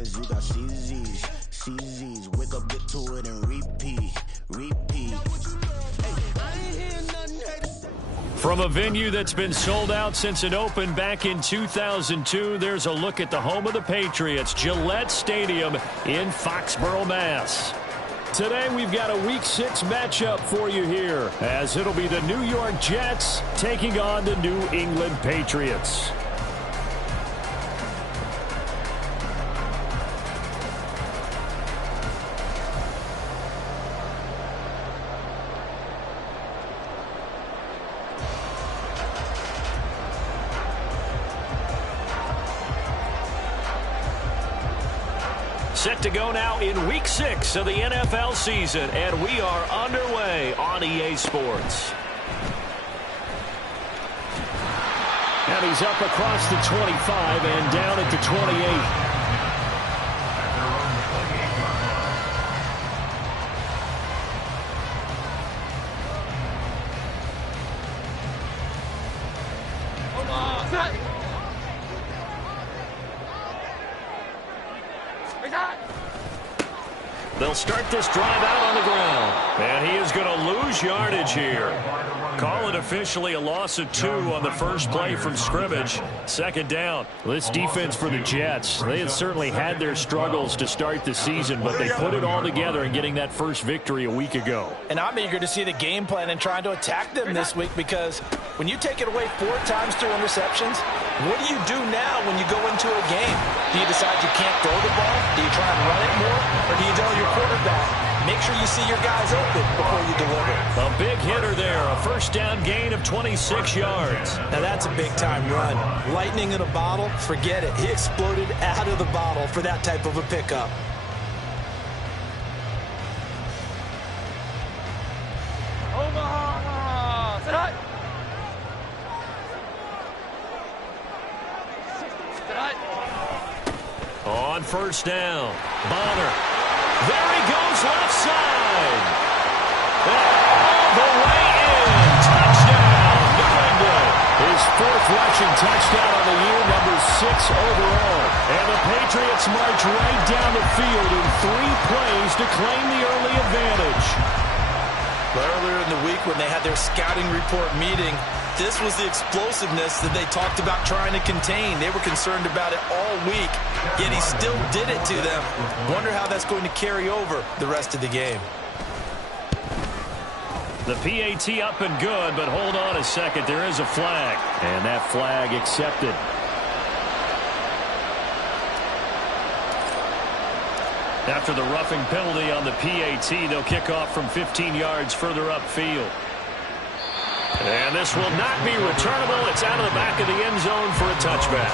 diamonds, you got CZs. CZs, wake up, get to it, and repeat. Repeat. From a venue that's been sold out since it opened back in 2002, there's a look at the home of the Patriots, Gillette Stadium in Foxborough, Mass. Today we've got a Week 6 matchup for you here, as it'll be the New York Jets taking on the New England Patriots. Set to go now in Week 6 of the NFL season, and we are underway on EA Sports. And he's up across the 25 and down at the 28. They'll start this drive out on the ground. And he is going to lose yardage here. Call it officially a loss of 2 on the first play from scrimmage. Second down. This defense for the Jets, they had certainly had their struggles to start the season, but they put it all together in getting that first victory a week ago. And I'm eager to see the game plan and trying to attack them this week, because when you take it away 4 times through interceptions, what do you do now when you go into a game? Do you decide you can't throw the ball? Do you try and run it more? Or do you tell your quarterback, make sure you see your guys open before you deliver? A big hitter there, a first down gain of 26 yards. Now that's a big-time run. Lightning in a bottle, forget it. He exploded out of the bottle for that type of a pickup. Omaha! Sit high! Sit high! On first down, Bonner. There he goes, left side. All the way in. Touchdown, New England. His 4th rushing touchdown on the year, number 6 overall. And the Patriots march right down the field in 3 plays to claim the early advantage. Earlier in the week when they had their scouting report meeting, this was the explosiveness that they talked about trying to contain. They were concerned about it all week, yet he still did it to them. Wonder how that's going to carry over the rest of the game. The PAT up and good, but hold on a second. There is a flag, and that flag accepted. After the roughing penalty on the PAT, they'll kick off from 15 yards further upfield. And this will not be returnable. It's out of the back of the end zone for a touchback.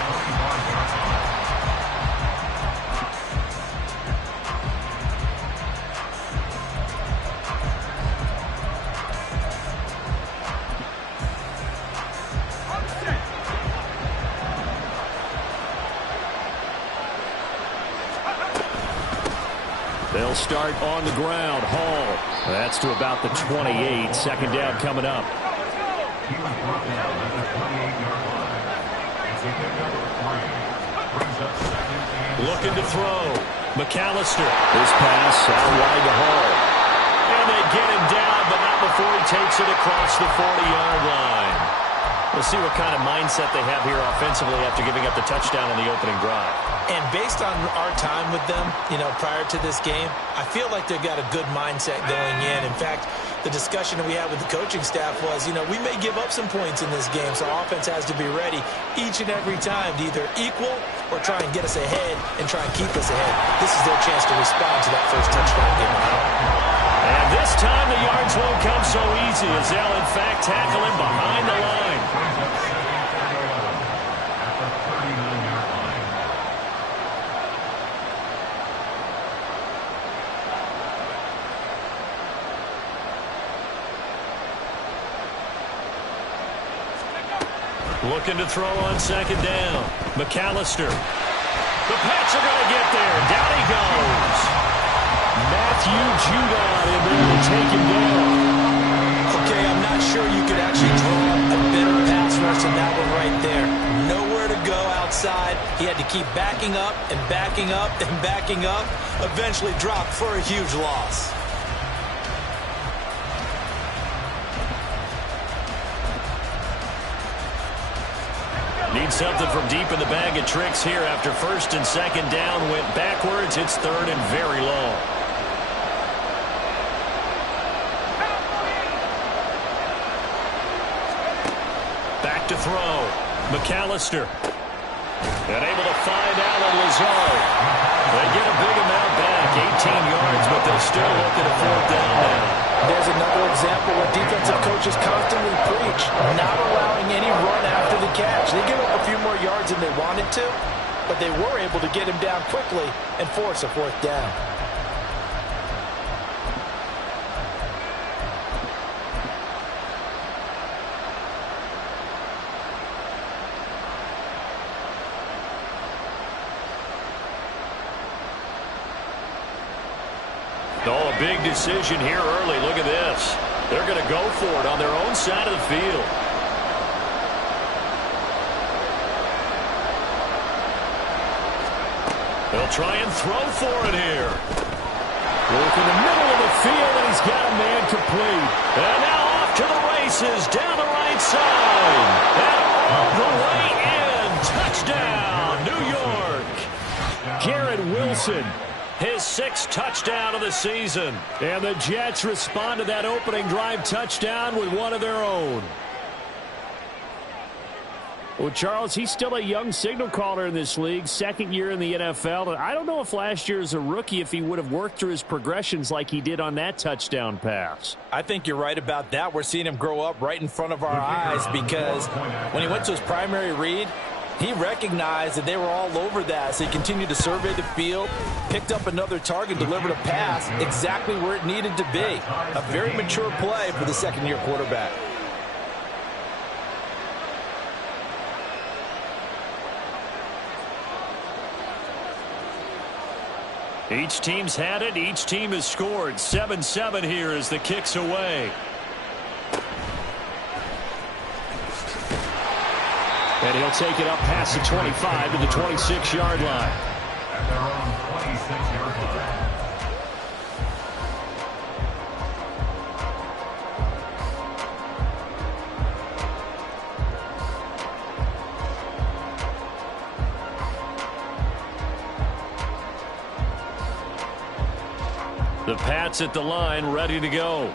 They'll start on the ground. Hall. That's to about the 28. Second down coming up. Looking to throw. McAllister. This pass out wide to Hall. And they get him down, but not before he takes it across the 40-yard line. We'll see what kind of mindset they have here offensively after giving up the touchdown on the opening drive. And based on our time with them, prior to this game, I feel like they've got a good mindset going in. In fact, the discussion that we had with the coaching staff was, we may give up some points in this game, so offense has to be ready each and every time to either equal or try and get us ahead and try and keep us ahead. This is their chance to respond to that first touchdown given up. And this time the yards won't come so easy, as they'll in fact tackle him behind the line. Looking to throw on second down. McAllister. The Pats are going to get there. Down he goes. Matthew Judon in there to take him down. Okay, I'm not sure you could actually draw a better pass rush than that one right there. Nowhere nowhere to go outside. He had to keep backing up and backing up and backing up. Eventually dropped for a huge loss. Need something from deep in the bag of tricks here after first and second down went backwards. It's third and very long. Back to throw. McAllister. And able to find Alan Lazard. They get a big amount back, 18 yards, but they're still looking at fourth down now. There's another example where defensive coaches constantly preach, not allowing any run after the catch. They give up a few more yards than they wanted to, but they were able to get him down quickly and force a fourth down. Oh, a big decision here early. Look at this. They're going to go for it on their own side of the field. They'll try and throw for it here. Work in the middle of the field, and he's got a man complete. And now off to the races down the right side. And all the way in. Touchdown, New York. Garrett Wilson. His sixth touchdown of the season. And the Jets respond to that opening drive touchdown with one of their own. Well, Charles, he's still a young signal caller in this league, second year in the NFL. And I don't know if last year as a rookie if he would have worked through his progressions like he did on that touchdown pass. I think you're right about that. We're seeing him grow up right in front of our eyes because when he went to his primary read, he recognized that they were all over that, so he continued to survey the field, picked up another target, delivered a pass exactly where it needed to be. A very mature play for the second-year quarterback. Each team's had it. Each team has scored. 7-7 here as the kick's away. And he'll take it up past the 25 to the 26-yard line. At their own 26-yard line. The Pats at the line, ready to go.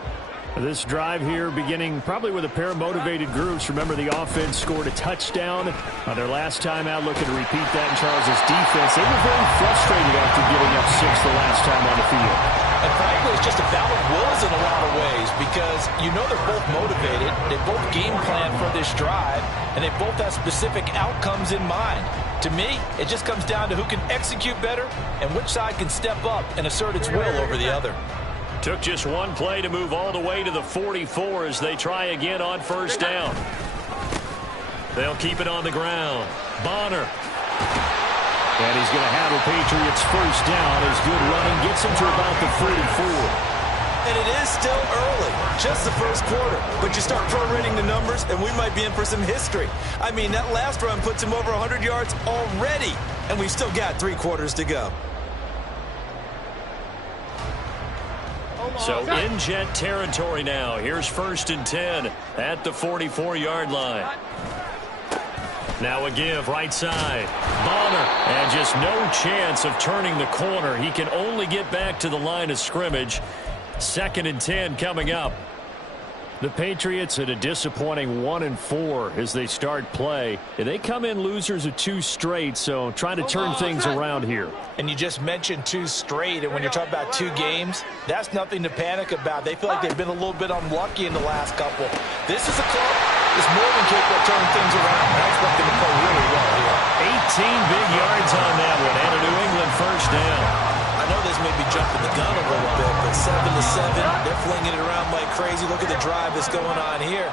This drive here beginning probably with a pair of motivated groups. Remember, the offense scored a touchdown on their last time out, looking to repeat that in Charles's defense. They were very frustrated after giving up 6 the last time on the field. And frankly, it's just a battle of wills in a lot of ways because you know they're both motivated. They both game plan for this drive, and they both have specific outcomes in mind. To me, it just comes down to who can execute better and which side can step up and assert its will over the other. Took just one play to move all the way to the 44 as they try again on first down. They'll keep it on the ground. Bonner. And he's going to handle Patriots first down as good running gets him to about the 44. And it is still early, just the first quarter. But you start prorating the numbers, and we might be in for some history. I mean, that last run puts him over 100 yards already, and we've still got 3 quarters to go. So in Jet territory now. Here's first and 10 at the 44-yard line. Now a give right side. Bonner. And just no chance of turning the corner. He can only get back to the line of scrimmage. Second and 10 coming up. The Patriots at a disappointing 1-4 as they start play. They come in losers of 2 straight, so trying to turn things around here. And you just mentioned 2 straight, and when you're talking about 2 games, that's nothing to panic about. They feel like they've been a little bit unlucky in the last couple. This is a club that's more than capable of turning things around. I expect them to play really well here. 18 big yards on that one, and a New England first down. I know this may be jumping the gun a little bit, but 7-7, they're flinging it around like crazy. Look at the drive that's going on here.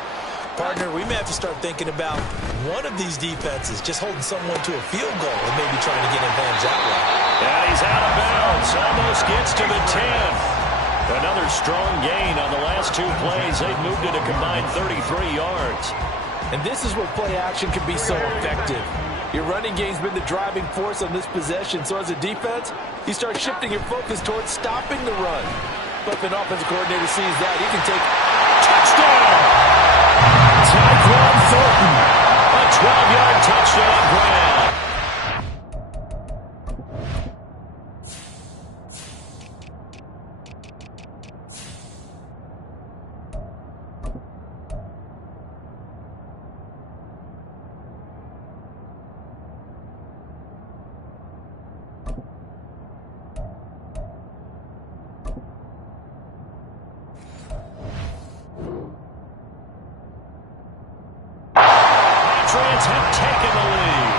Partner, we may have to start thinking about one of these defenses just holding someone to a field goal and maybe trying to get advantage that way. And he's out of bounds. Almost gets to the 10. Another strong gain on the last 2 plays. They've moved it a combined 33 yards. And this is where play action can be so effective. Your running game's been the driving force on this possession, so as a defense, you start shifting your focus towards stopping the run. But if an offensive coordinator sees that, he can take touchdown! Tyquan Thornton, a 12-yard touchdown grab. Patriots have taken the lead.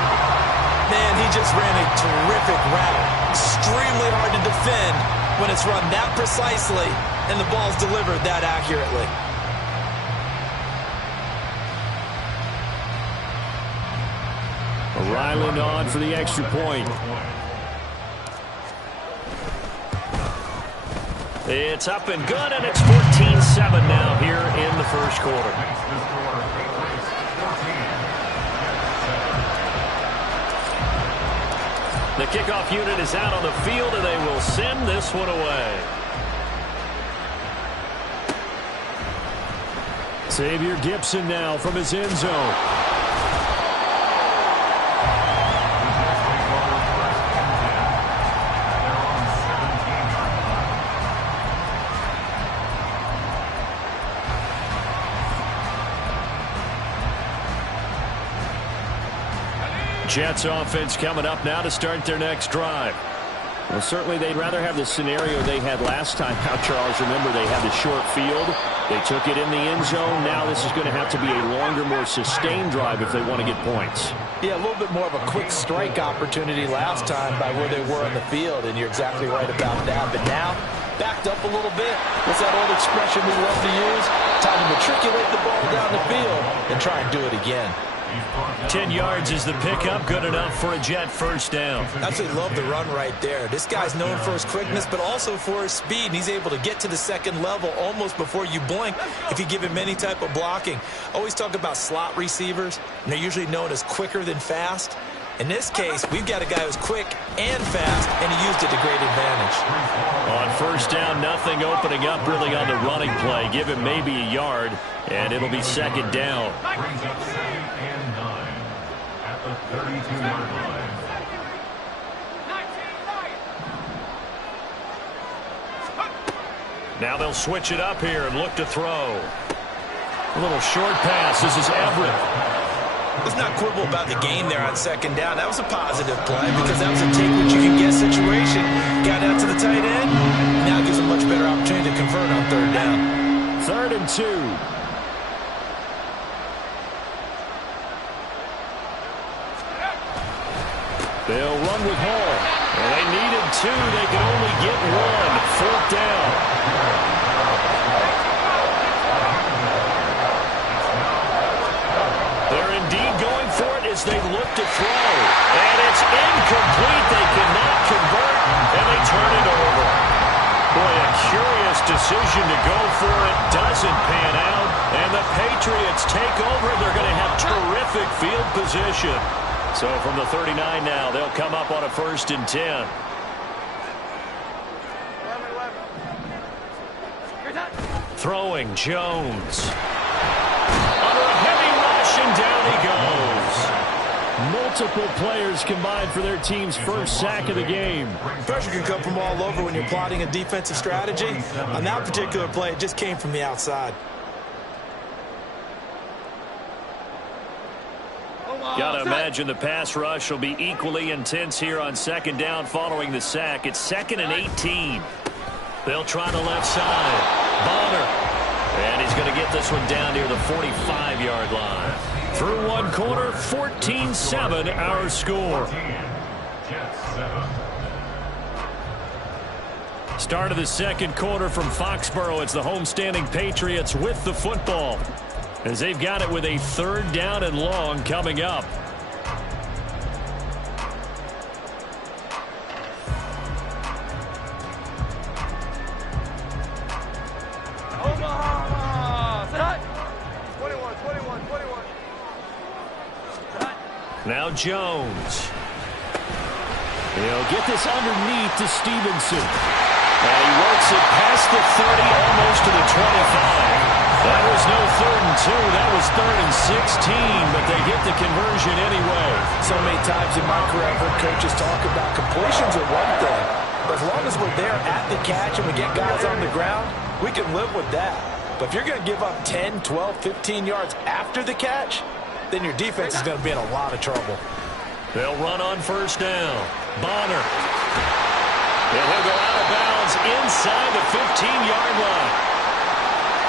Man, he just ran a terrific route. Extremely hard to defend when it's run that precisely and the ball's delivered that accurately. Ryland on for the extra point. It's up and good, and it's 14-7 now here in the first quarter. The kickoff unit is out on the field, and they will send this one away. Xavier Gipson now from his end zone. Jets offense coming up now to start their next drive. Well, certainly they'd rather have the scenario they had last time out, Charles. Remember, they had the short field. They took it in the end zone. Now this is going to have to be a longer, more sustained drive if they want to get points. Yeah, a little bit more of a quick strike opportunity last time by where they were on the field, and you're exactly right about that. But now, backed up a little bit. What's that old expression we love to use? Time to matriculate the ball down the field and try and do it again. 10 yards is the pickup, good enough for a Jet first down. Absolutely love the run right there. This guy's known for his quickness, but also for his speed. And he's able to get to the second level almost before you blink if you give him any type of blocking. Always talk about slot receivers, and they're usually known as quicker than fast. In this case, we've got a guy who's quick and fast, and he used it to great advantage. On first down, nothing opening up really on the running play. Give him maybe a yard, and it'll be second down. Brings up 2nd and 9 at the 32-yard line. Now they'll switch it up here and look to throw. A little short pass. This is Everett. Let's not quibble about the game there on second down. That was a positive play because that was a take-what-you-can-get situation. Got out to the tight end. Now gives a much better opportunity to convert on third down. 3rd and 2. They'll run with Hall. Well, they needed 2. They could only get 1. 4th down. They're indeed going for it as they look to throw. And it's incomplete. They cannot convert, and they turn it over. Boy, a curious decision to go for it. Doesn't pan out. And the Patriots take over. They're going to have terrific field position. So from the 39 now, they'll come up on a 1st and 10. Throwing Jones. Under a heavy rush, and down he goes. Multiple players combined for their team's first sack of the game. Pressure can come from all over when you're plotting a defensive strategy. On that particular play, it just came from the outside. Got to imagine the pass rush will be equally intense here on second down following the sack. It's 2nd and 18. They'll try the left side. Bonner. And he's going to get this one down near the 45-yard line. Through one quarter, 14-7 our score. Start of the second quarter from Foxborough. It's the homestanding Patriots with the football, as they've got it with a 3rd down and long coming up. Omaha! 21, 21, 21. Now Jones. He'll get this underneath to Stevenson. And he works it past the 30, almost to the 25. That was no 3rd and 2. That was 3rd and 16, but they get the conversion anyway. So many times in my career, I've heard coaches talk about completions are one thing. But as long as we're there at the catch and we get guys on the ground, we can live with that. But if you're going to give up 10, 12, 15 yards after the catch, then your defense is going to be in a lot of trouble. They'll run on 1st down. Bonner. And he'll go out of bounds inside the 15-yard line.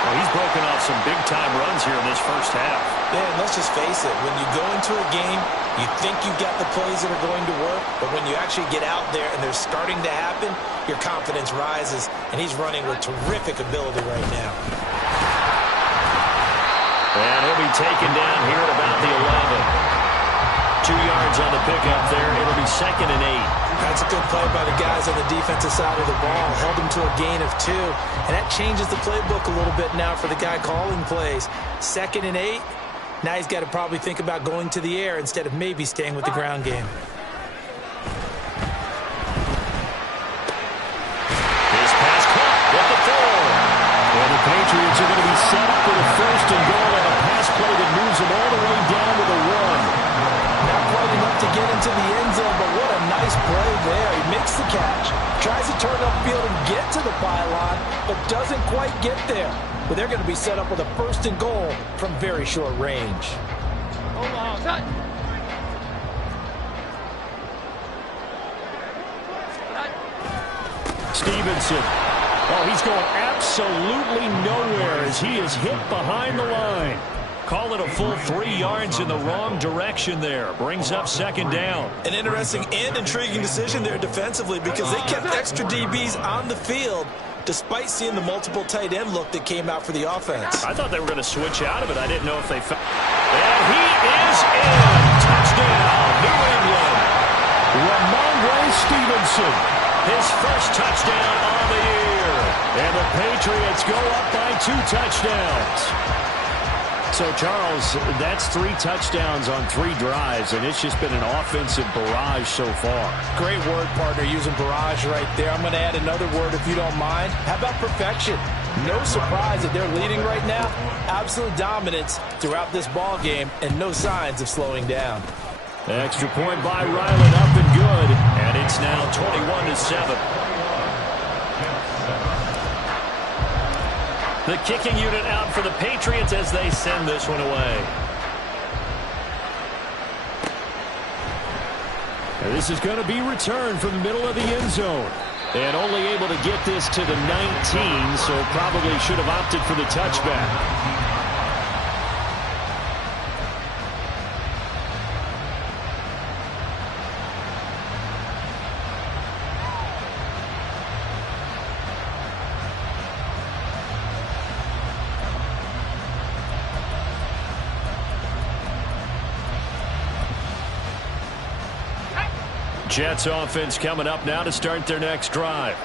Well, he's broken off some big-time runs here in this first half. Yeah, and let's just face it. When you go into a game, you think you've got the plays that are going to work, but when you actually get out there and they're starting to happen, your confidence rises, and he's running with terrific ability right now. And he'll be taken down here at about the 11. 2 yards on the pickup there. It'll be 2nd and 8. That's a good play by the guys on the defensive side of the ball. Held him to a gain of 2. And that changes the playbook a little bit now for the guy calling plays. 2nd and 8. Now he's got to probably think about going to the air instead of maybe staying with the ground game. His pass caught at the 4. Well, the Patriots are going to be set up with a 1st and goal and a pass play that moves them all the way down to the 1. Not quite enough to get into the end zone, but what a nice play there. He makes the catch, tries to turn upfield and get to the pylon, but doesn't quite get there. But they're going to be set up with a 1st and goal from very short range. Hold on, set. Stevenson. Oh, he's going absolutely nowhere as he is hit behind the line. Call it a full 3 yards in the wrong direction there. Brings up 2nd down. An interesting and intriguing decision there defensively because they kept extra DBs on the field despite seeing the multiple tight end look that came out for the offense. I thought they were going to switch out of it. I didn't know if they found. And he is in. Touchdown, New England. Ramondre Stevenson. His first touchdown on the year. And the Patriots go up by 2 touchdowns. So, Charles, that's 3 touchdowns on 3 drives, and it's just been an offensive barrage so far. Great word, partner, using barrage right there. I'm going to add another word if you don't mind. How about perfection? No surprise that they're leading right now. Absolute dominance throughout this ball game and no signs of slowing down. Extra point by Ryland, up and good. And it's now 21-7. The kicking unit out for the Patriots as they send this one away. And this is going to be returned from the middle of the end zone. And only able to get this to the 19, so probably should have opted for the touchback. Jets offense coming up now to start their next drive.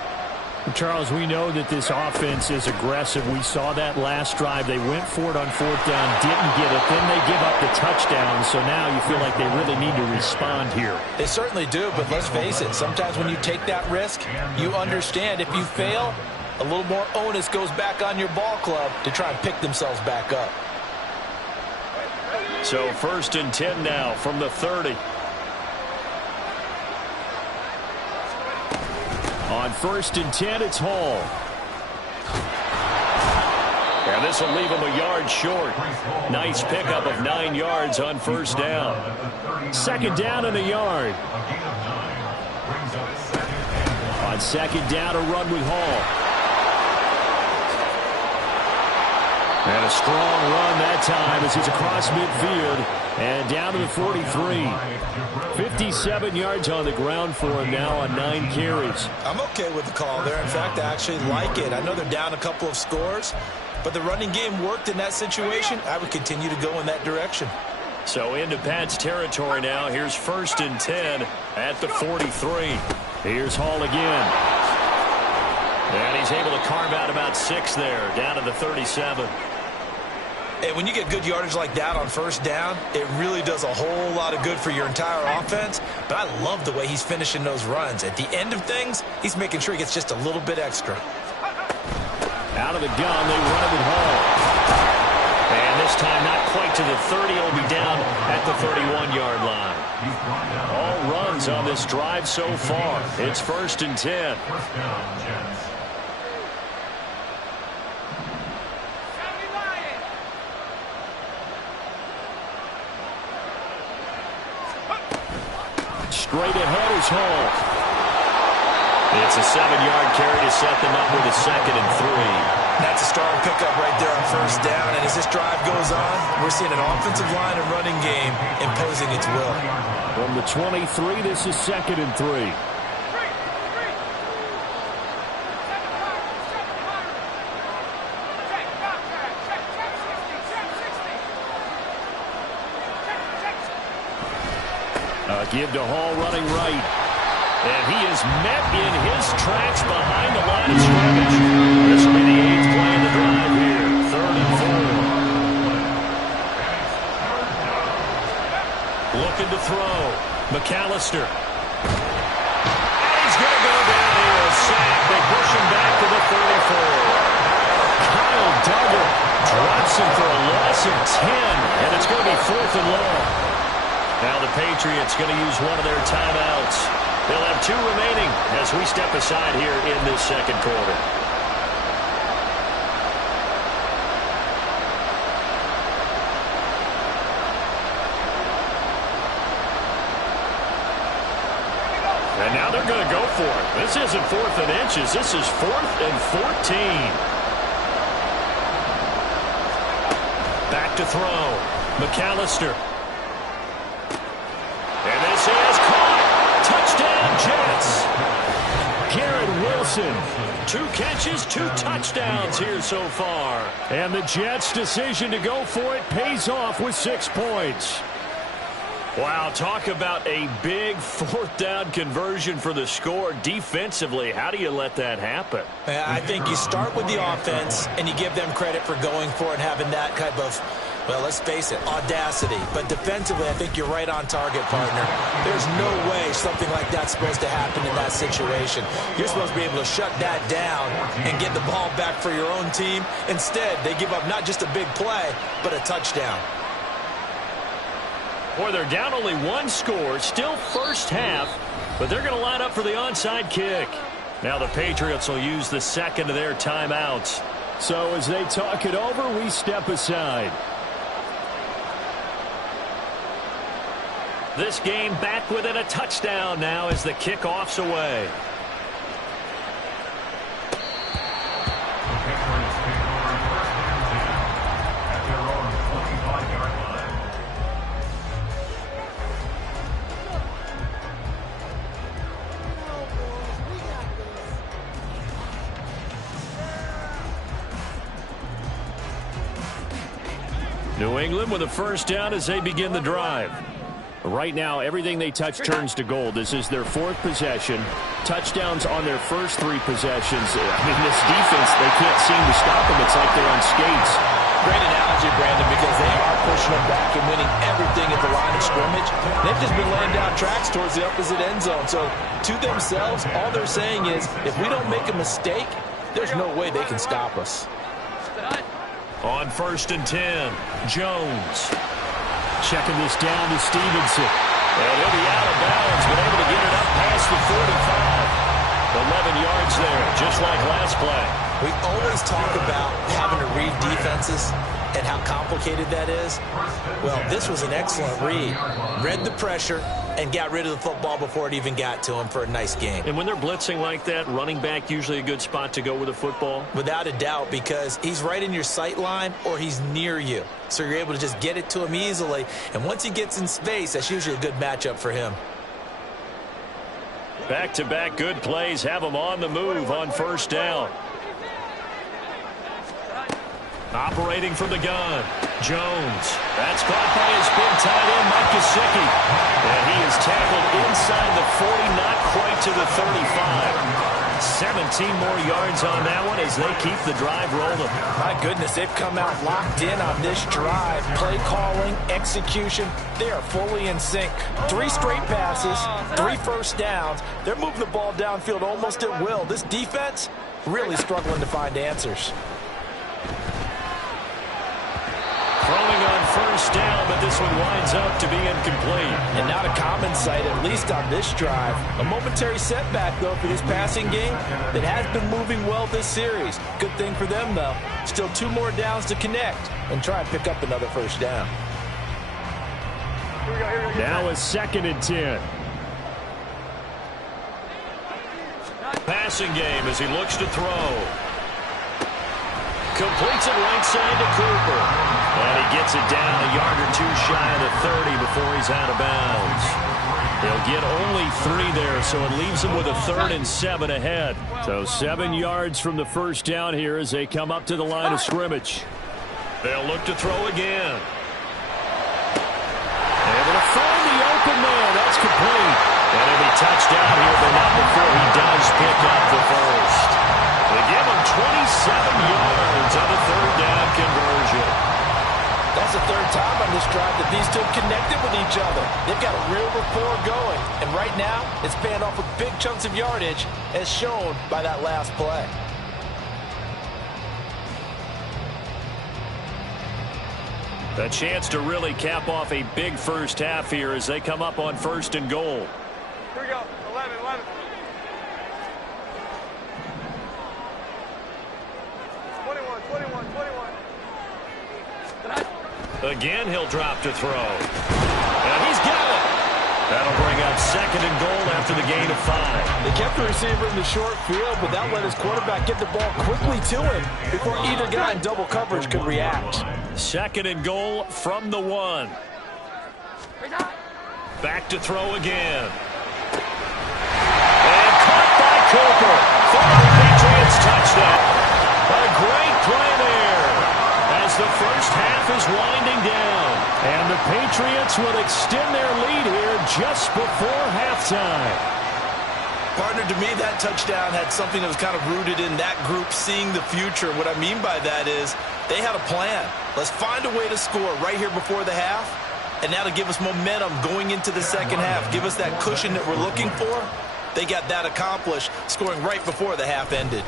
Charles, we know that this offense is aggressive. We saw that last drive. They went for it on 4th down, didn't get it. Then they give up the touchdown. So now you feel like they really need to respond here. They certainly do, but let's face it. Sometimes when you take that risk, you understand if you fail, a little more onus goes back on your ball club to try and pick themselves back up. So 1st and 10 now from the 30. On 1st and 10, it's Hall. And this will leave him a yard short. Nice pickup of 9 yards on 1st down. 2nd down and a yard. On 2nd down, a run with Hall. And a strong run that time as he's across midfield and down to the 43. 57 yards on the ground for him now on 9 carries. I'm okay with the call there. In fact, I actually like it. I know they're down a couple of scores, but the running game worked in that situation. I would continue to go in that direction. So into Pat's territory now. Here's 1st and 10 at the 43. Here's Hall again. And he's able to carve out about 6 there, down to the 37. And when you get good yardage like that on first down, it really does a whole lot of good for your entire offense. But I love the way he's finishing those runs. At the end of things, he's making sure he gets just a little bit extra. Out of the gun, they run it home. And this time not quite to the 30. It'll be down at the 31-yard line. All runs on this drive so far. It's 1st and 10. First down, Jets. Straight ahead is Hall. It's a 7-yard carry to set them up with a 2nd and 3. That's a strong pickup right there on first down. And as this drive goes on, we're seeing an offensive line and running game imposing its will. From the 23, this is 2nd and 3. Give to Hall running right. And he is met in his tracks behind the line of scrimmage. This will be the 8th play of the drive here. 3rd and 4. Looking to throw. McAllister. And he's going to go down here. A sack. They push him back to the 34. Kyle Duggar Drops him for a loss of 10. And it's going to be 4th and long. Now the Patriots going to use one of their timeouts. They'll have 2 remaining as we step aside here in this 2nd quarter. And now they're going to go for it. This isn't 4th and inches. This is 4th and 14. Back to throw. McAllister. And this is caught. Touchdown, Jets. Garrett Wilson. 2 catches, 2 touchdowns here so far. And the Jets' decision to go for it pays off with 6 points. Wow, talk about a big 4th down conversion for the score. Defensively, how do you let that happen? I think you start with the offense and you give them credit for going for it and having that type of, well, let's face it, audacity. But defensively, I think you're right on target, partner. There's no way something like that's supposed to happen in that situation. You're supposed to be able to shut that down and get the ball back for your own team. Instead, they give up not just a big play, but a touchdown. Boy, they're down only 1 score, still first half, but they're going to line up for the onside kick. Now the Patriots will use the 2nd of their timeouts. So as they talk it over, we step aside. This game back within a touchdown now as the kickoff's away. New England with a first down as they begin the drive. Right now, everything they touch turns to gold. This is their 4th possession. Touchdowns on their first 3 possessions. I mean, this defense, they can't seem to stop them. It's like they're on skates. Great analogy, Brandon, because they are pushing them back and winning everything at the line of scrimmage. They've just been laying down tracks towards the opposite end zone. So, to themselves, all they're saying is, if we don't make a mistake, there's no way they can stop us. On 1st and 10, Jones. Checking this down to Stevenson. And he'll be out of bounds, but able to get it up past the 45. 11 yards there, just like last play. We always talk about having to read defenses and how complicated that is. Well, this was an excellent read. Read the pressure and got rid of the football before it even got to him for a nice game. And when they're blitzing like that, running back usually a good spot to go with the football? Without a doubt, because he's right in your sight line or he's near you. So you're able to just get it to him easily. And once he gets in space, that's usually a good matchup for him. Back-to-back good plays have him on the move on first down. Operating from the gun, Jones. That's caught by his big tight end, Mike Gesicki. And he is tackled inside the 40, not quite to the 35. 17 more yards on that one as they keep the drive rolling. My goodness, they've come out locked in on this drive. Play calling, execution, they are fully in sync. 3 straight passes, 3 first downs. They're moving the ball downfield almost at will. This defense really struggling to find answers. Throwing on first down, but this one winds up to be incomplete. And not a common sight, at least on this drive. A momentary setback, though, for this passing game that has been moving well this series. Good thing for them, though. Still 2 more downs to connect and try and pick up another first down. Now a 2nd and 10. Passing game as he looks to throw. Completes it right side to Cooper. And he gets it down a yard or 2 shy of the 30 before he's out of bounds. He'll get only 3 there, so it leaves him with a 3rd and 7 ahead. So 7 yards from the first down here as they come up to the line of scrimmage. They'll look to throw again. Able to find the open man. That's complete. And he'll be touchdown here, but not before he does pick up the first. They give him 27 yards on the 3rd down conversion. That's the 3rd time on this drive that these two have connected with each other. They've got a real rapport going. And right now, it's paying off with big chunks of yardage, as shown by that last play. A chance to really cap off a big first half here as they come up on 1st and goal. Here we go. 11. 21. Again, he'll drop to throw. And he's got it. That'll bring up 2nd and goal after the gain of 5. They kept the receiver in the short field, but that let his quarterback get the ball quickly to him before either guy in double coverage could react. 2nd and goal from the 1. Back to throw again. And caught by Cooper for the Patriots touchdown. A great play there as the first half is winding down. And the Patriots will extend their lead here just before halftime. Partner, to me, that touchdown had something that was kind of rooted in that group seeing the future. What I mean by that is they had a plan. Let's find a way to score right here before the half. And now to give us momentum going into the second half, give us that cushion that we're looking for. They got that accomplished, scoring right before the half ended.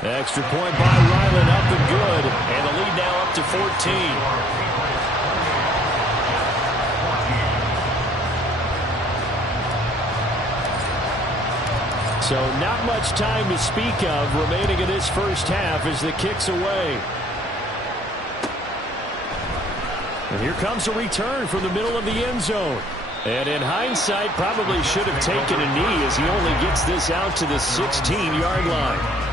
Extra point by Ryland, up and good. And the lead now up to 14. So not much time to speak of remaining in this first half as the kick's away. And here comes a return from the middle of the end zone. And in hindsight, probably should have taken a knee as he only gets this out to the 16-yard line.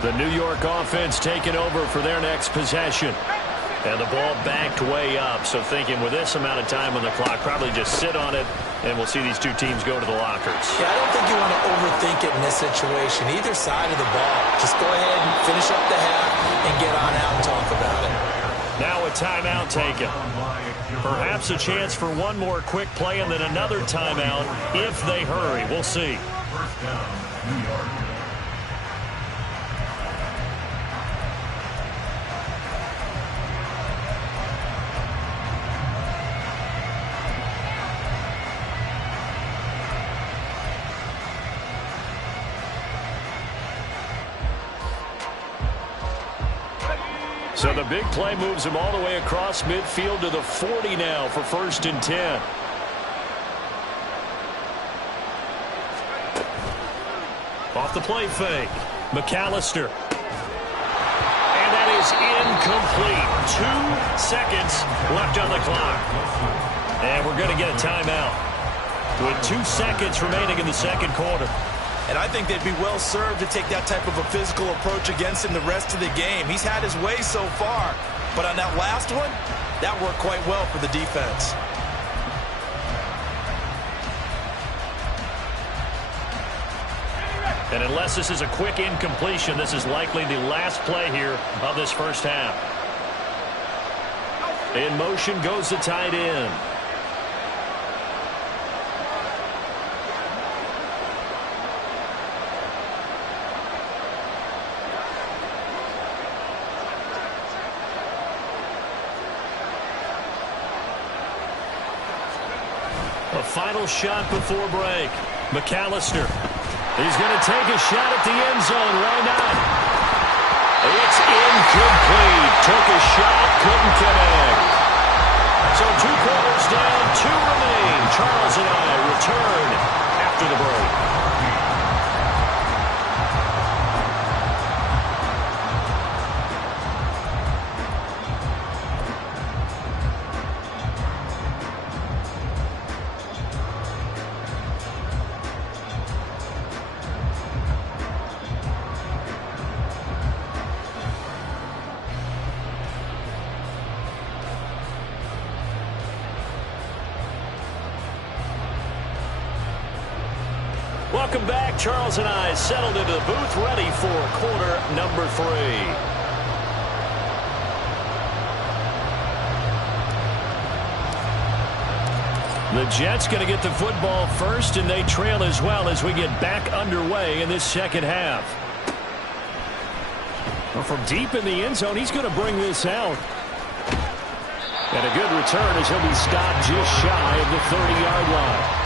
The New York offense taking over for their next possession. And the ball backed way up, so thinking with this amount of time on the clock, probably just sit on it, and we'll see these two teams go to the lockers. Yeah, I don't think you want to overthink it in this situation, either side of the ball. Just go ahead and finish up the half and get on out and talk about it. Now a timeout taken. Perhaps a chance for one more quick play and then another timeout if they hurry. We'll see. First down, New York. So the big play moves him all the way across midfield to the 40 now for 1st and 10. Off the play fake. McAllister. And that is incomplete. 2 seconds left on the clock. And we're going to get a timeout with 2 seconds remaining in the second quarter. And I think they'd be well served to take that type of a physical approach against him the rest of the game. He's had his way so far, but on that last one, that worked quite well for the defense. And unless this is a quick incompletion, this is likely the last play here of this first half. In motion goes the tight end. A final shot before break. McAllister. He's going to take a shot at the end zone. Why not? It's incomplete. Took a shot, couldn't connect. So 2 quarters down, 2 remain. Charles and I return after the break. Welcome back. Charles and I settled into the booth, ready for quarter number 3. The Jets going to get the football first, and they trail as well as we get back underway in this second half. Well, from deep in the end zone, he's going to bring this out. And a good return as he'll be stopped just shy of the 30-yard line.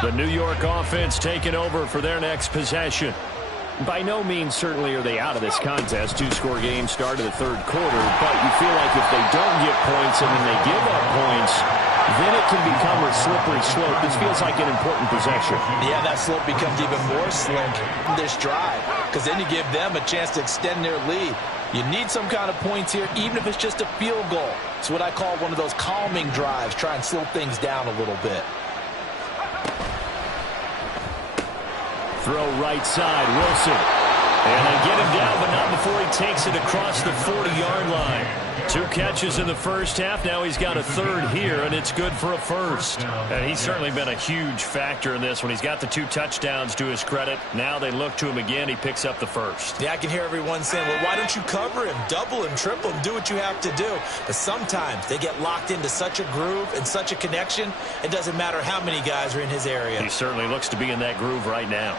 The New York offense taking over for their next possession. By no means certainly are they out of this contest. 2-score game start of the third quarter, but you feel like if they don't get points and then they give up points, then it can become a slippery slope. This feels like an important possession. Yeah, that slope becomes even more slick in this drive, because then you give them a chance to extend their lead. You need some kind of points here, even if it's just a field goal. It's what I call one of those calming drives. Try and slow things down a little bit. Throw right side, Wilson. And they get him down, but not before he takes it across the 40-yard line. 2 catches in the first half. Now he's got a third here, and it's good for a first. And he's certainly been a huge factor in this one. He's got the 2 touchdowns to his credit. Now they look to him again. He picks up the first. Yeah, I can hear everyone saying, well, why don't you cover him, double him, triple him, do what you have to do. But sometimes they get locked into such a groove and such a connection, it doesn't matter how many guys are in his area. He certainly looks to be in that groove right now.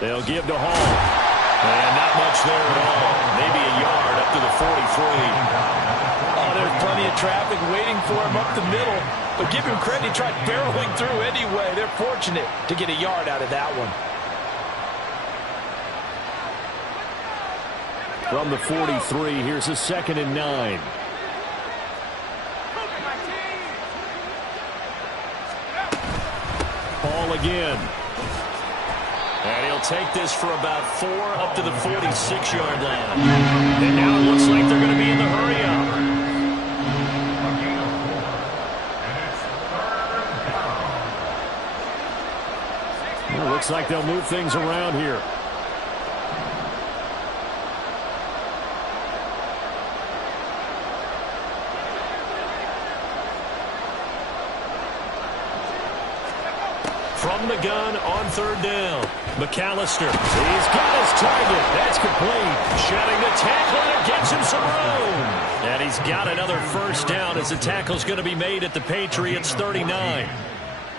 They'll give to Hall. And not much there at all. Maybe a yard up to the 43. Oh, there's plenty of traffic waiting for him up the middle. But give him credit, he tried barreling through anyway. They're fortunate to get a yard out of that one. From the 43, here's a 2nd and 9. Ball again. And he'll take this for about 4 up to the 46-yard line. And now it looks like they're going to be in the hurry-up. Well, looks like they'll move things around here. From the gun on 3rd down. McAllister. He's got his target. That's complete. Shedding the tackle, and it gets him some room. And he's got another first down as the tackle's going to be made at the Patriots' 39.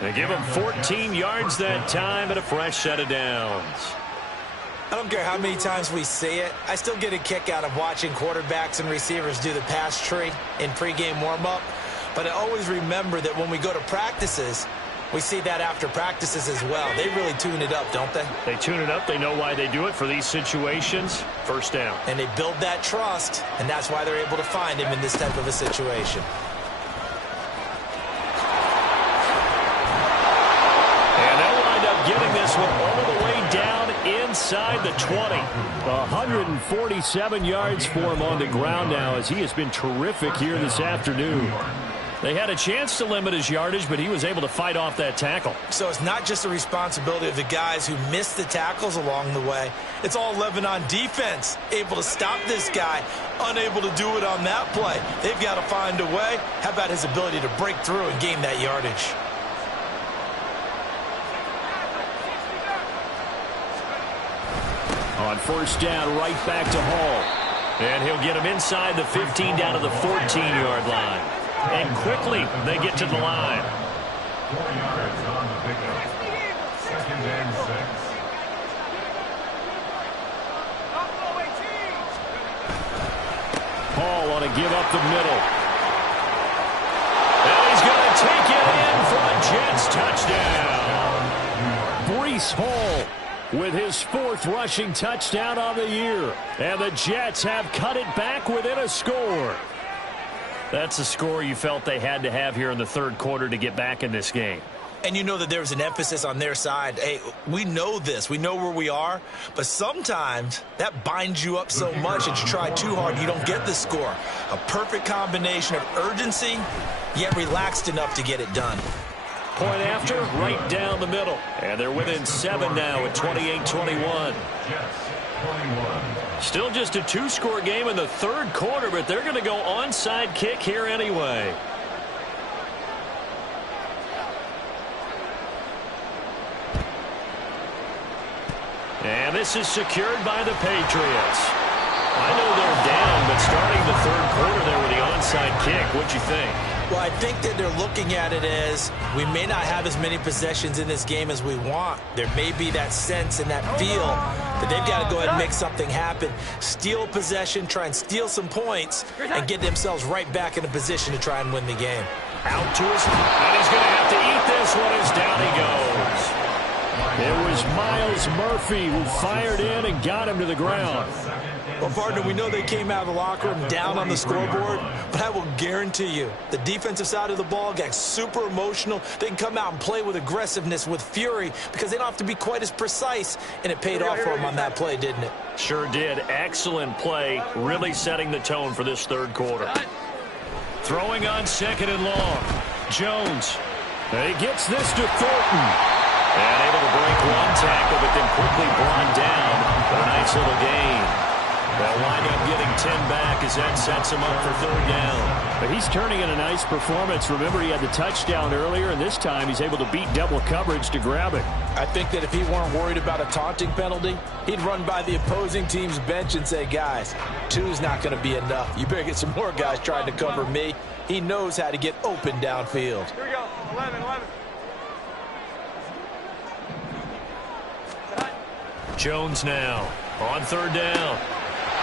They give him 14 yards that time and a fresh set of downs. I don't care how many times we see it. I still get a kick out of watching quarterbacks and receivers do the pass tree in pregame warm-up. But I always remember that when we go to practices, we see that after practices as well. They really tune it up, don't they? They tune it up. They know why they do it for these situations. First down. And they build that trust, and that's why they're able to find him in this type of a situation. And they'll wind up getting this one all the way down inside the 20. 147 yards for him on the ground now, as he has been terrific here this afternoon. They had a chance to limit his yardage, but he was able to fight off that tackle. So it's not just the responsibility of the guys who missed the tackles along the way. It's all 11 on defense, able to stop this guy, unable to do it on that play. They've got to find a way. How about his ability to break through and gain that yardage? On first down, right back to Hall. And he'll get him inside the 15 down to the 14-yard line. And quickly, they get to the line. 4 yards on the pickup. 2nd and 6. Hall on a give up the middle. And he's going to take it in for a Jets touchdown. Breece Hall with his 4th rushing touchdown on the year. And the Jets have cut it back within a score. That's a score you felt they had to have here in the third quarter to get back in this game. And you know that there's an emphasis on their side. Hey, we know this. We know where we are. But sometimes that binds you up so much that you try too hard, you don't get the score. A perfect combination of urgency, yet relaxed enough to get it done. Point after, right down the middle. And they're within 7 now at 28-21. Still just a 2-score game in the third quarter, but they're going to go onside kick here anyway. And this is secured by the Patriots. I know they're down, but starting the third quarter there with the onside kick, what'd you think? Well, I think that they're looking at it as we may not have as many possessions in this game as we want. There may be that sense and that feel that they've got to go ahead and make something happen. Steal possession, try and steal some points, and get themselves right back in a position to try and win the game. Out to his, and he's going to have to eat this one as down he goes. It was Myles Murphy who fired in and got him to the ground. Well, partner, we know they came out of the locker room down on the scoreboard, but I will guarantee you the defensive side of the ball got super emotional. They can come out and play with aggressiveness, with fury, because they don't have to be quite as precise, and it paid off for them on that play, didn't it? Sure did. Excellent play, really setting the tone for this third quarter. Throwing on 2nd and long. Jones. He gets this to Thornton. And able to break one tackle, but then quickly brought down for a nice little gain. They'll wind up getting 10 back as that sets him up for 3rd down. But he's turning in a nice performance. Remember, he had the touchdown earlier, and this time he's able to beat double coverage to grab it. I think that if he weren't worried about a taunting penalty, he'd run by the opposing team's bench and say, guys, 2's not going to be enough. You better get some more guys trying to cover me. He knows how to get open downfield. Here we go. 11. Jones now on 3rd down.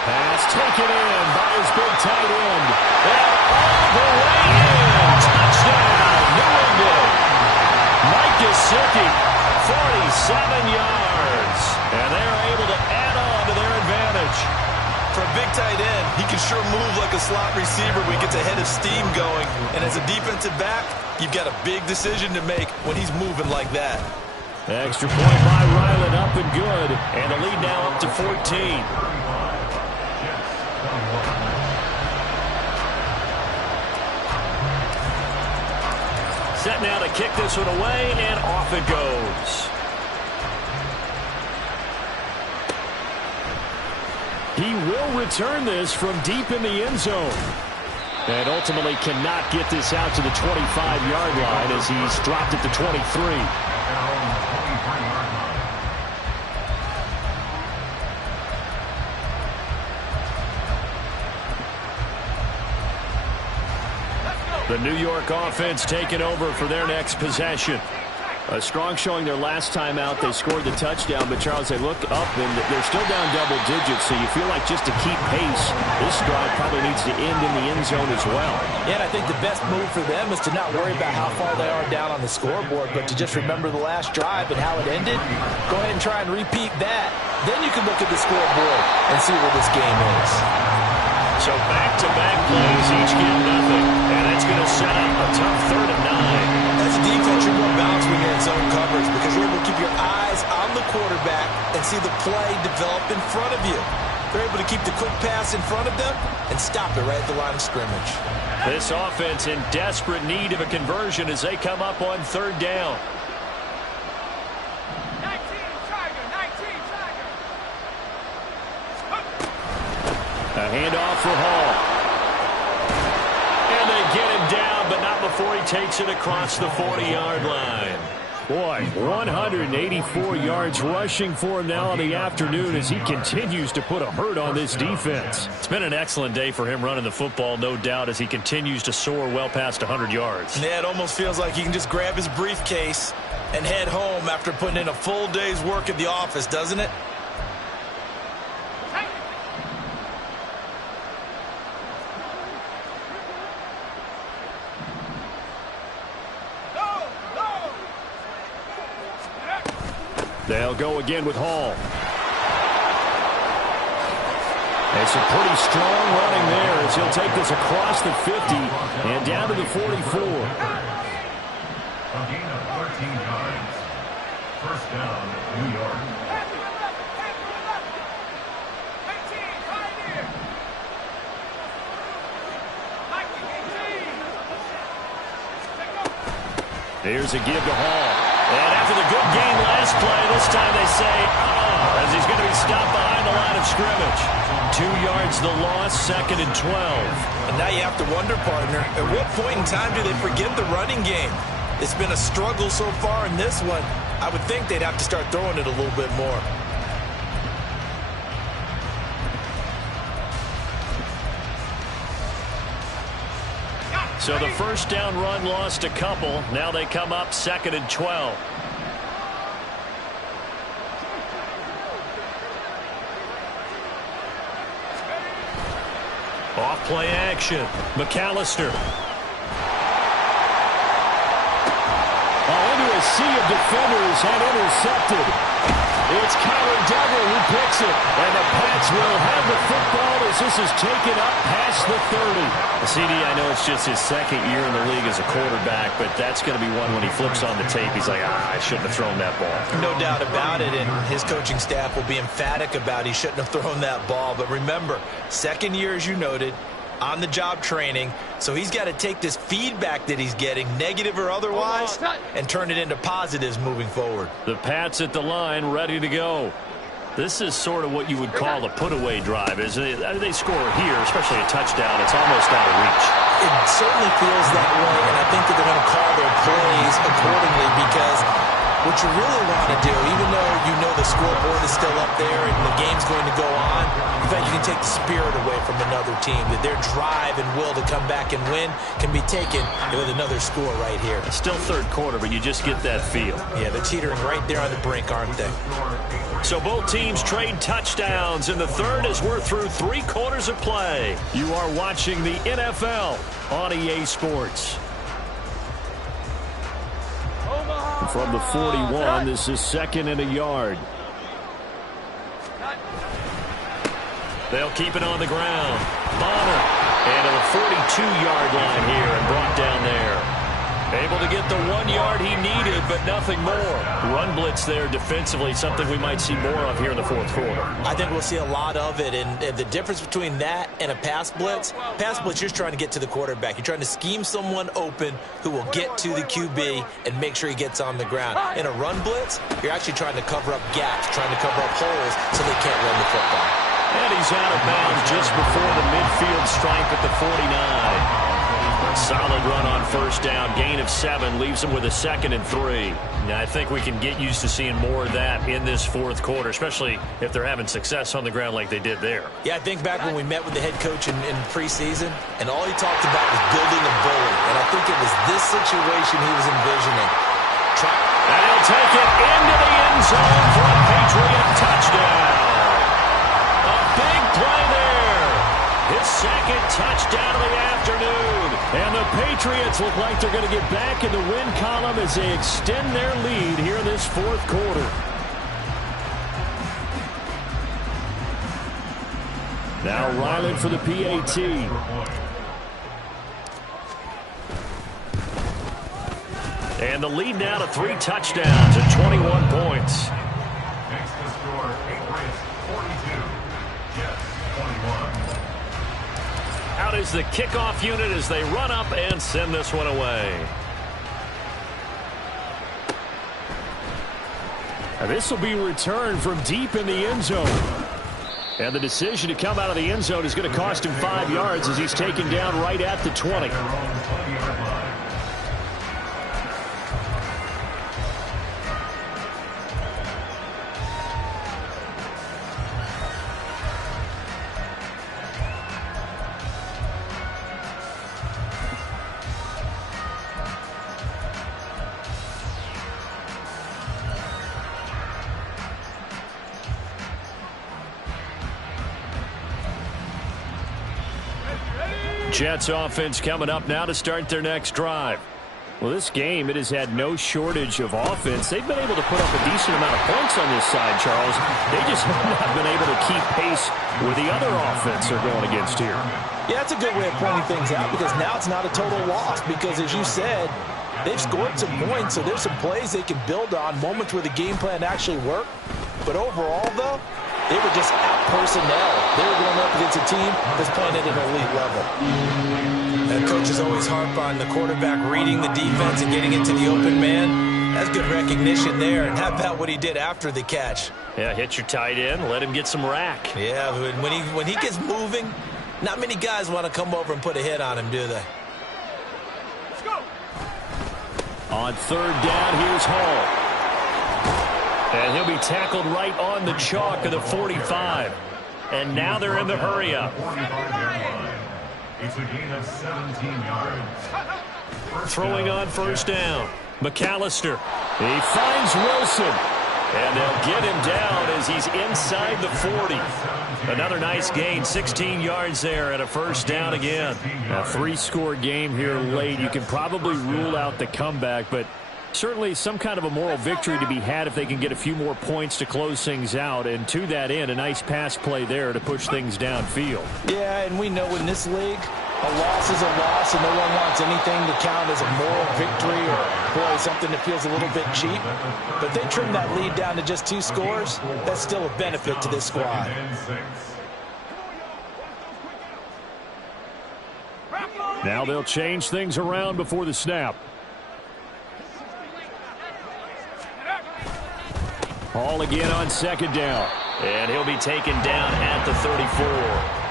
Pass taken in by his big tight end. And all the way in. Touchdown, New England. Mike Gesicki, 47 yards. And they're able to add on to their advantage. For a big tight end, he can sure move like a slot receiver when he gets a head of steam going. And as a defensive back, you've got a big decision to make when he's moving like that. Extra point by Ryland, up and good. And the lead now up to 14. Set now to kick this one away, and off it goes. He will return this from deep in the end zone. And ultimately cannot get this out to the 25-yard line as he's dropped it to 23. The New York offense taking over for their next possession. A strong showing their last time out. They scored the touchdown, but Charles, they look up and they're still down double digits, so you feel like just to keep pace, this drive probably needs to end in the end zone as well. Yeah, and I think the best move for them is to not worry about how far they are down on the scoreboard, but to just remember the last drive and how it ended. Go ahead and try and repeat that. Then you can look at the scoreboard and see where this game is. So back-to-back plays, each get nothing, and that's going to set up a tough 3rd and 9. As a defense, you're more balanced when you're in zone coverage because you're able to keep your eyes on the quarterback and see the play develop in front of you. They're able to keep the quick pass in front of them and stop it right at the line of scrimmage. This offense in desperate need of a conversion as they come up on third down. 19 Tiger, 19 Tiger. A handoff for Hall. And they get him down, but not before he takes it across the 40-yard line. Boy, 184 yards rushing for him now in the afternoon as he continues to put a hurt on this defense. It's been an excellent day for him running the football, no doubt, as he continues to soar well past 100 yards. Yeah, it almost feels like he can just grab his briefcase and head home after putting in a full day's work at the office, doesn't it? They'll go again with Hall. And some pretty strong running there as he'll take this across the 50 and down to the 44. A gain of 13 yards. First down, New York. Here's a give to Hall. And after the good game last play, this time they say, as he's going to be stopped behind the line of scrimmage. 2 yards the loss, 2nd and 12. And now you have to wonder, partner, at what point in time do they forget the running game? It's been a struggle so far in this one. I would think they'd have to start throwing it a little bit more. So the first down run lost a couple. Now they come up 2nd and 12. Off play action. McAllister. Into a sea of defenders and intercepted. It's Kyler Duggar who picks it. And the Pats will have the football as this is taken up past the 30. CD, I know it's just his second year in the league as a quarterback, but that's going to be one when he flips on the tape. He's like, I shouldn't have thrown that ball. No doubt about it, and his coaching staff will be emphatic about he shouldn't have thrown that ball. But remember, second year, as you noted, on-the-job training, so he's got to take this feedback that he's getting, negative or otherwise, and turn it into positives moving forward. The Pats at the line, ready to go. This is sort of what you would call a put-away drive. As they score here, especially a touchdown, it's almost out of reach. It certainly feels that way, and I think that they're going to call their plays accordingly because what you really want to do, even though you know the scoreboard is still up there and the game's going to go on, in fact, you can take the spirit away from another team, that their drive and will to come back and win can be taken with another score right here. It's still third quarter, but you just get that feel. Yeah, they're teetering right there on the brink, aren't they? So both teams trade touchdowns in the third as we're through 3 quarters of play. You are watching the NFL on EA Sports. From the 41, this is 2nd and a yard. They'll keep it on the ground. Bonner. And to the 42-yard line here and brought down there. Able to get the 1 yard he needed, but nothing more. Run blitz there defensively, something we might see more of here in the fourth quarter. I think we'll see a lot of it, and the difference between that and a pass blitz, you're just trying to get to the quarterback. You're trying to scheme someone open who will get to the QB and make sure he gets on the ground. In a run blitz, you're actually trying to cover up gaps, trying to cover up holes so they can't run the football. And he's out of bounds just before the midfield stripe at the 49. Solid run on first down. Gain of 7 leaves him with a 2nd and 3. Now, I think we can get used to seeing more of that in this fourth quarter, especially if they're having success on the ground like they did there. Yeah, I think back when we met with the head coach in preseason, and all he talked about was building a bully. And I think it was this situation he was envisioning. And he'll take it into the end zone for a Patriot touchdown. A big play there. His 2nd touchdown of the afternoon. And the Patriots look like they're going to get back in the win column as they extend their lead here in this fourth quarter. Now Ryland for the PAT. And the lead now to 3 touchdowns and 21 points. Makes the score Patriots 42, Jets 21. Out is the kickoff unit as they run up and send this one away. Now this will be returned from deep in the end zone. And the decision to come out of the end zone is going to cost him 5 yards as he's taken down right at the 20. Their own 20-yard line. Jets offense coming up now to start their next drive. Well, this game, it has had no shortage of offense. They've been able to put up a decent amount of points on this side, Charles. They just have not been able to keep pace with the other offense they're going against here. Yeah, that's a good way of pointing things out because now it's not a total loss because, as you said, they've scored some points, so there's some plays they can build on, moments where the game plan actually worked. But overall, though, they were just out personnel. They were going up against a team that's playing at an elite level. And coaches always harp on the quarterback reading the defense and getting into the open man. That's good recognition there. And how about what he did after the catch? Yeah, hit your tight end, let him get some rack. Yeah, when he gets moving, not many guys want to come over and put a hit on him, do they? Let's go. On third down, here's Hall. And he'll be tackled right on the chalk of the 45. And now they're in the hurry-up. 45-yard line. It's a gain of 17 yards. Throwing on first down. McAllister. He finds Wilson. And they'll get him down as he's inside the 40. Another nice gain, 16 yards there and a first down again. A 3-score game here late. You can probably rule out the comeback, but certainly some kind of a moral victory to be had if they can get a few more points to close things out. And to that end, a nice pass play there to push things downfield. Yeah, and we know in this league, a loss is a loss, and no one wants anything to count as a moral victory or, boy, something that feels a little bit cheap. But they trim that lead down to just 2 scores. That's still a benefit to this squad. Now they'll change things around before the snap. Hall again on second down. And he'll be taken down at the 34.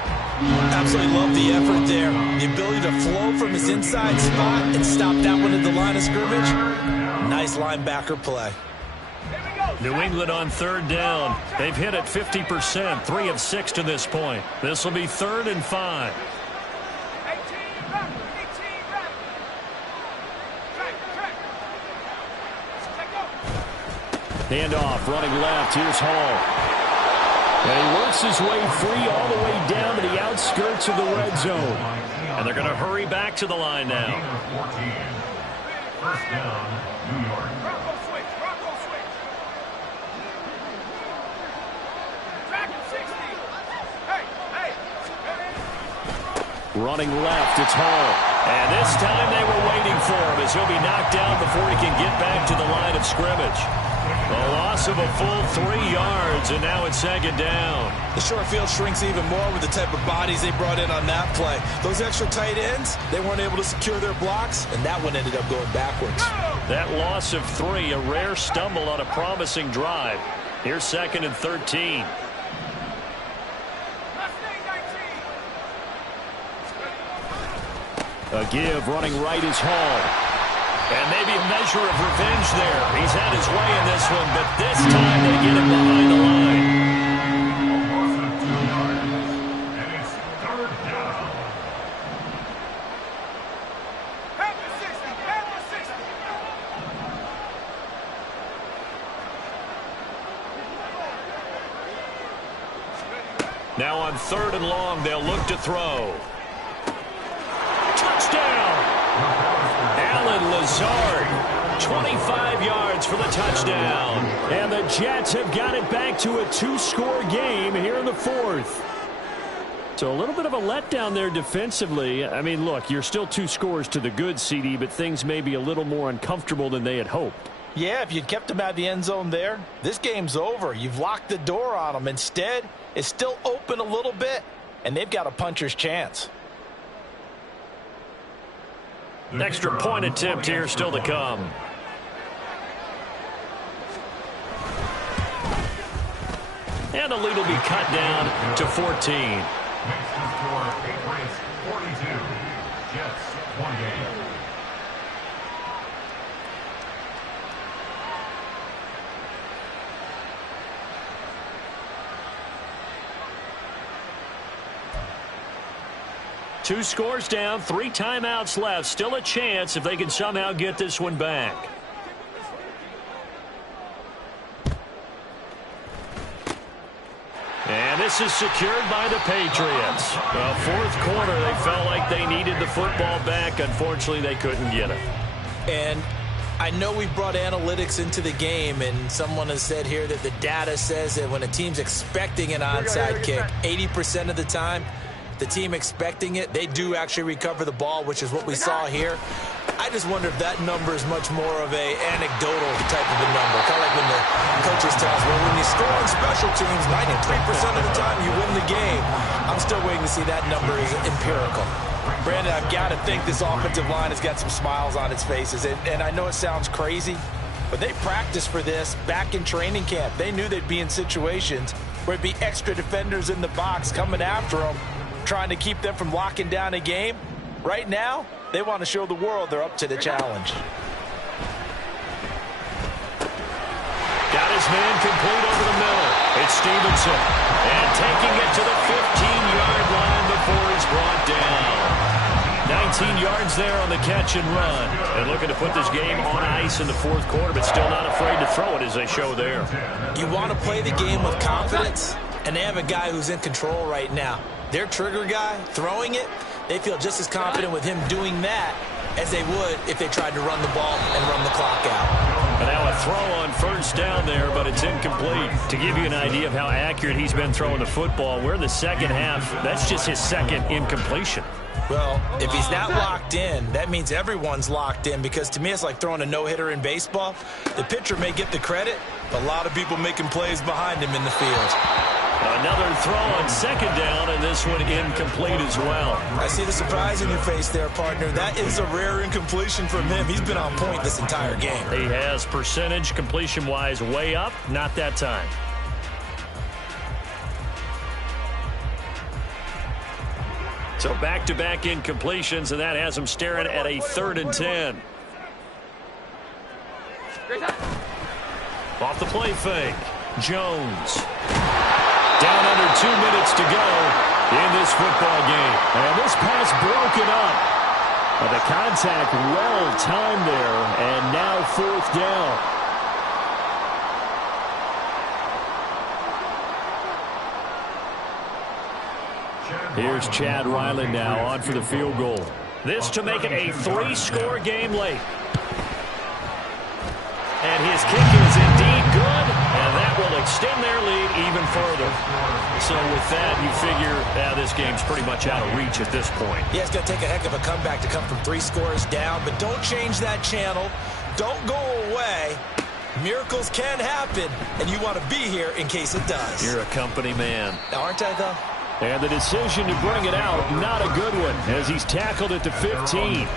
Absolutely love the effort there. The ability to flow from his inside spot and stop that one at the line of scrimmage. Nice linebacker play. New England on third down. They've hit it 50%, 3 of 6 to this point. This will be 3rd and 5. 18 back. 18 back. Track. Handoff, running left. Here's Hall. And he works his way free all the way down to the outskirts of the red zone. And they're going to hurry back to the line now. First down, New York. Bronco switch. Track him 60. Hey. Running left, it's Hall. And this time they were waiting for him as he'll be knocked down before he can get back to the line of scrimmage. A loss of a full 3 yards, and now it's 2nd down. The short field shrinks even more with the type of bodies they brought in on that play. Those extra tight ends, they weren't able to secure their blocks, and that one ended up going backwards. That loss of 3, a rare stumble on a promising drive. Here's 2nd and 13. A give, running right is Hall. And maybe a measure of revenge there. He's had his way in this one, but this time they get him behind the line. Loss of 2 yards. And it's 3rd down. Have the 60. Now on 3rd and long, they'll look to throw. Touchdown! Alan Lazard, 25 yards for the touchdown. And the Jets have got it back to a 2-score game here in the 4th. So a little bit of a letdown there defensively. I mean, look, you're still 2 scores to the good, CD, but things may be a little more uncomfortable than they had hoped. Yeah, if you'd kept them out of the end zone there, this game's over. You've locked the door on them. Instead, it's still open a little bit, and they've got a puncher's chance. Extra point attempt here still to come. And the lead will be cut down to 14. Makes the score 8-42. Jets, 1 game. Two scores down, 3 timeouts left. Still a chance if they can somehow get this one back. And this is secured by the Patriots. Well, fourth quarter, they felt like they needed the football back. Unfortunately, they couldn't get it. And I know we brought analytics into the game, and someone has said here that the data says that when a team's expecting an onside kick, 80% of the time, the team expecting it, they do actually recover the ball, which is what we saw here. I just wonder if that number is much more of a anecdotal type of a number. Kind of like when the coaches tell us, well, when you score on special teams, 93% of the time you win the game. I'm still waiting to see that number is empirical. Brandon, I've got to think this offensive line has got some smiles on its faces. And I know it sounds crazy, but they practiced for this back in training camp. They knew they'd be in situations where it'd be extra defenders in the box coming after them, trying to keep them from locking down a game. Right now, they want to show the world they're up to the challenge. Got his man complete over the middle. It's Stevenson. And taking it to the 15-yard line before he's brought down. 19 yards there on the catch and run. And looking to put this game on ice in the fourth quarter, but still not afraid to throw it as they show there. You want to play the game with confidence, and they have a guy who's in control right now. Their trigger guy throwing it, they feel just as confident with him doing that as they would if they tried to run the ball and run the clock out. And now a throw on first down there, but it's incomplete. To give you an idea of how accurate he's been throwing the football, we're in the second half. That's just his second incompletion. Well, if he's not locked in, that means everyone's locked in, because to me it's like throwing a no-hitter in baseball. The pitcher may get the credit, but a lot of people making plays behind him in the field. Another throw on second down, and this one incomplete as well. I see the surprise in your face there, partner. That is a rare incompletion from him. He's been on point this entire game. He has percentage completion-wise way up, not that time. So back-to-back incompletions, and that has him staring at a 3rd and 10. Off the play fake. Jones. Down under 2 minutes to go in this football game. And this pass broken up. But the contact well timed there, and now 4th down. Here's Chad Ryland now on for the field goal. This to make it a 3-score game late. And his kick is indeed good, and that will extend their lead even further. So with that, you figure this game's pretty much out of reach at this point. Yeah, it's going to take a heck of a comeback to come from 3 scores down, but don't change that channel. Don't go away. Miracles can happen, and you want to be here in case it does. You're a company man. Aren't I, though? And the decision to bring it out, not a good one, as he's tackled at the 15.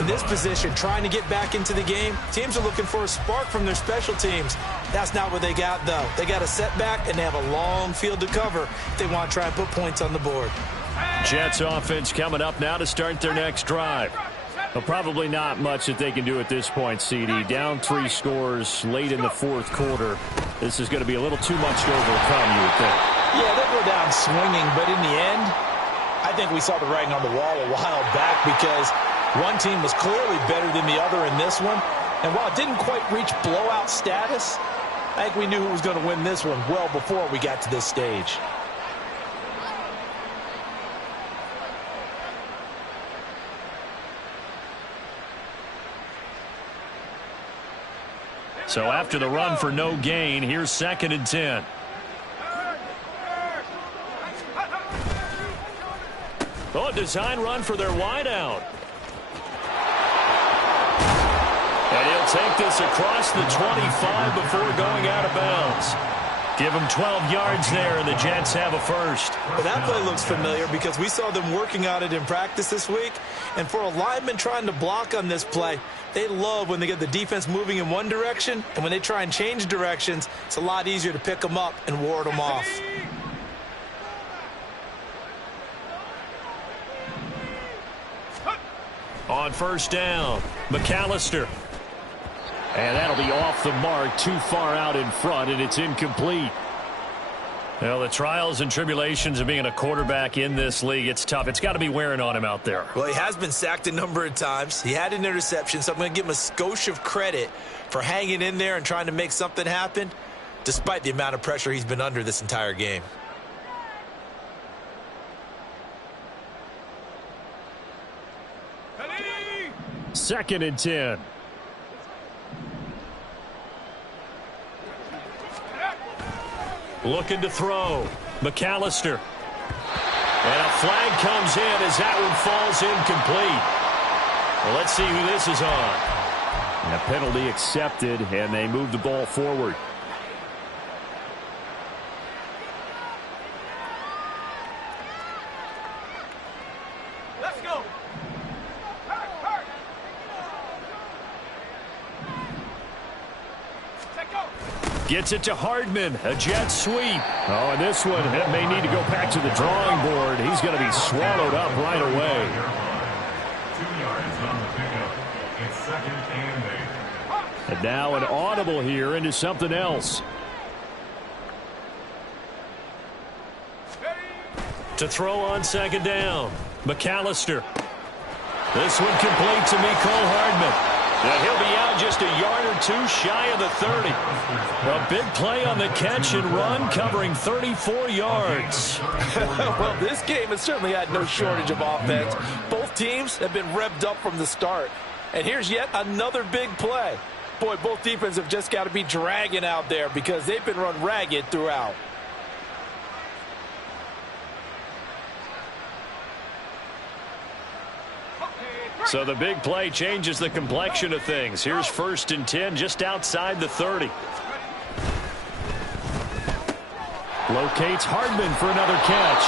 In this position, trying to get back into the game, teams are looking for a spark from their special teams. That's not what they got, though. They got a setback, and they have a long field to cover if they want to try and put points on the board. Jets offense coming up now to start their next drive. Well, probably not much that they can do at this point, CD. Down 3 scores late in the fourth quarter. This is going to be a little too much to overcome, you would think. Yeah, they'll go down swinging, but in the end, I think we saw the writing on the wall a while back, because one team was clearly better than the other in this one. And while it didn't quite reach blowout status, I think we knew who was going to win this one well before we got to this stage. So after the run for no gain, here's 2nd and 10. Oh, a design run for their wideout. And he'll take this across the 25 before going out of bounds. Give him 12 yards there, and the Jets have a first. Well, that play looks familiar because we saw them working on it in practice this week. And for a lineman trying to block on this play, they love when they get the defense moving in one direction. And when they try and change directions, it's a lot easier to pick them up and ward them off. On first down, McAllister. And that'll be off the mark, too far out in front, and it's incomplete. Well, the trials and tribulations of being a quarterback in this league, it's tough. It's got to be wearing on him out there. Well, he has been sacked a number of times. He had an interception, so I'm going to give him a skosh of credit for hanging in there and trying to make something happen, despite the amount of pressure he's been under this entire game. Second and 10. Looking to throw. McAllister. And a flag comes in as that one falls incomplete. Well, let's see who this is on. And a penalty accepted, and they move the ball forward. Let's go. Gets it to Hardman, a jet sweep. Oh, and this one may need to go back to the drawing board. He's going to be swallowed up right away. 2 yards on the pickup. It's second and 8. And now an audible here into something else. To throw on second down, McAllister. This one complete to Mecole Hardman. And he'll be out just a yard or two shy of the 30. A big play on the catch and run, covering 34 yards. Well, this game has certainly had no shortage of offense. Both teams have been revved up from the start. And here's yet another big play. Boy, both defenses have just got to be dragging out there because they've been run ragged throughout. So the big play changes the complexion of things. Here's first and 10 just outside the 30. Locates Hardman for another catch.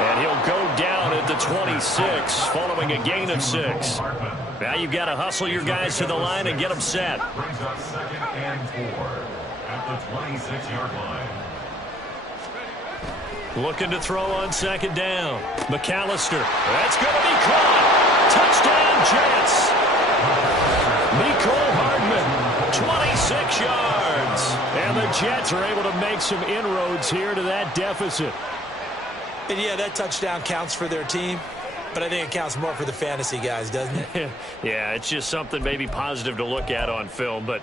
And he'll go down at the 26 following a gain of 6. Now you've got to hustle your guys to the line and get them set. Brings up second and 4 at the 26-yard line. Looking to throw on second down. McAllister. That's going to be caught. Touchdown, Jets. Mecole Hardman, 26 yards. And the Jets are able to make some inroads here to that deficit. And yeah, that touchdown counts for their team, but I think it counts more for the fantasy guys, doesn't it? Yeah, it's just something maybe positive to look at on film, but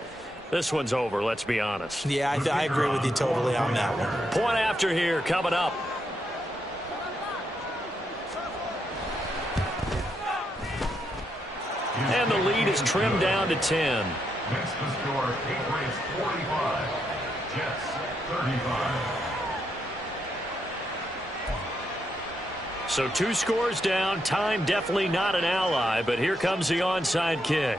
this one's over, let's be honest. Yeah, I agree with you totally on that one. Point after here coming up. And the lead is trimmed down to 10. Next to score, Patriots 45, Jets 35. So 2 scores down. Time definitely not an ally, but here comes the onside kick.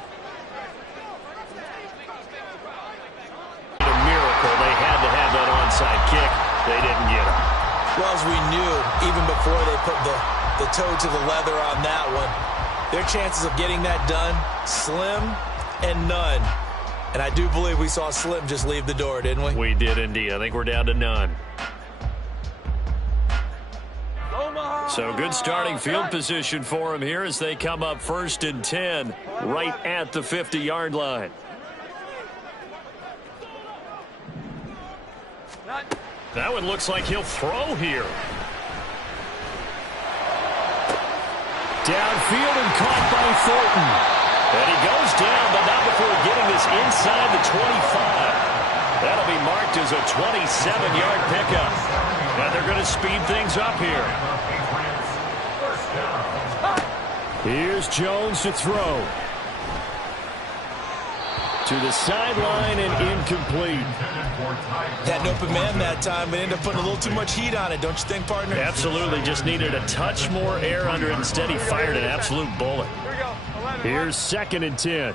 A miracle they had to have that onside kick. They didn't get it. Well, as we knew, even before they put the toe to the leather on that one, their chances of getting that done, slim and none. And I do believe we saw Slim just leave the door, didn't we? We did indeed. I think we're down to none. So good starting field position for him here as they come up first and 10 right at the 50-yard line. That one looks like he'll throw here. Downfield and caught by Thornton. And he goes down, but not before getting this inside the 25. That'll be marked as a 27-yard pickup. And they're going to speed things up here. Here's Jones to throw. To the sideline and incomplete. Had an open man that time, but ended up putting a little too much heat on it, don't you think, partner? Absolutely. Just needed a touch more air under it. Instead, he fired an absolute bullet. Here's second and 10.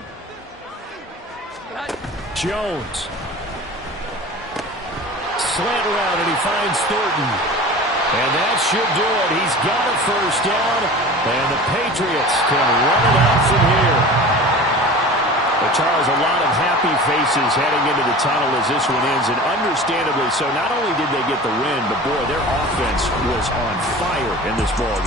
Jones. Slant around, and he finds Thornton. And that should do it. He's got a first down, and the Patriots can run it out from here. But Charles, a lot of happy faces heading into the tunnel as this one ends, and understandably so. Not only did they get the win, but boy, their offense was on fire in this ballgame.